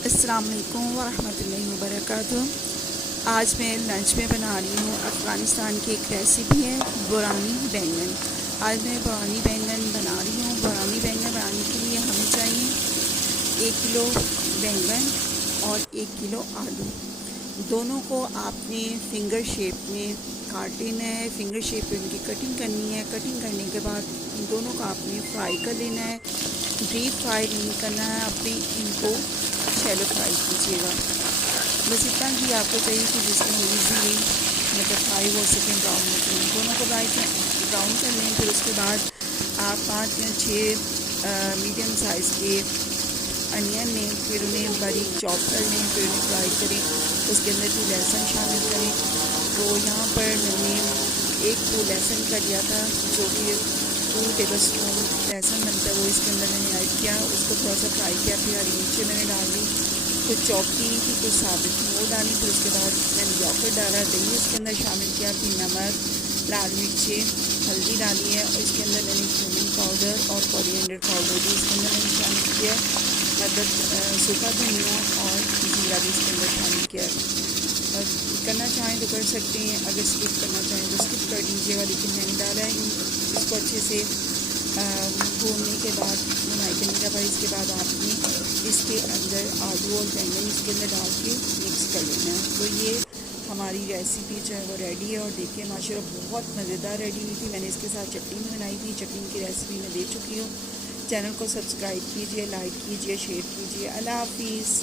अस्सलाम वालेकुम वरहमतुल्लाहि वबरकातुहू। आज मैं लंच में बना रही हूँ अफ़गानिस्तान की एक रेसिपी है बुरानी बैंगन। आज मैं बुरानी बैंगन बना रही हूँ। बुरानी बैंगन बनाने के लिए हमें चाहिए 1 किलो बैंगन और 1 किलो आलू। दोनों को आपने फिंगर शेप में काट लेना है। फिंगर शेप में उनकी कटिंग करनी है। कटिंग करने के बाद इन दोनों को आपने फ्राई कर लेना है। डीप फ्राई नहीं करना है, आपने इनको शैलो फ्राई कीजिएगा। बस इतना ही आपको चाहिए कि जिसमें ईजीली मतलब फ्राई हो सकें, ब्राउन हो सकें। दोनों को ब्राउन कर लें। फिर उसके बाद आप 5 या 6 मीडियम साइज़ के अनियन लें, फिर उन्हें बारीक चॉप कर लें, फिर उन्हें फ्राई करें। उसके अंदर भी लहसुन शामिल करें। तो यहाँ पर मैंने 1 फूल लहसुन का लिया था, जो कि 2 टेबल स्पून लहसुन बनता है, वो इसके अंदर मैंने ऐड किया। उसको थोड़ा सा फ्राई किया। फिर हरी मिर्चें मैंने डाल दी, कुछ चॉप की थी, कुछ साबित थी, वो डाली। फिर उसके बाद मैंने यॉगर्ट डाला, दही इसके अंदर शामिल किया। फिर नमक, लाल मिर्चें, हल्दी डाली है। और इसके अंदर मैंने क्यूमिन पाउडर और कोरिएंडर पाउडर भी इसके अंदर मैंने शामिल किया। मतलब सूखा धनिया और जीरा भी इसके अंदर शामिल किया है। और करना चाहें तो कर सकते हैं, अगर स्किप करना चाहें तो स्किप कर दीजिएगा। लेकिन मैंने डाला है। इसको अच्छे से भूनने के बाद, भुनाई करने के बाद, इसके बाद आपने इसके अंदर आलू और बैंगन इसके अंदर डाल के मिक्स कर लेना है। तो ये हमारी रेसिपी जो है वो रेडी है। और देखिए माशाल्लाह बहुत मज़ेदार रेडी हुई थी। मैंने इसके साथ चटनी भी बनाई थी। चटनी की रेसिपी मैं दे चुकी हूँ। चैनल को सब्सक्राइब कीजिए, लाइक कीजिए, शेयर कीजिए। अल्लाह हाफिज़।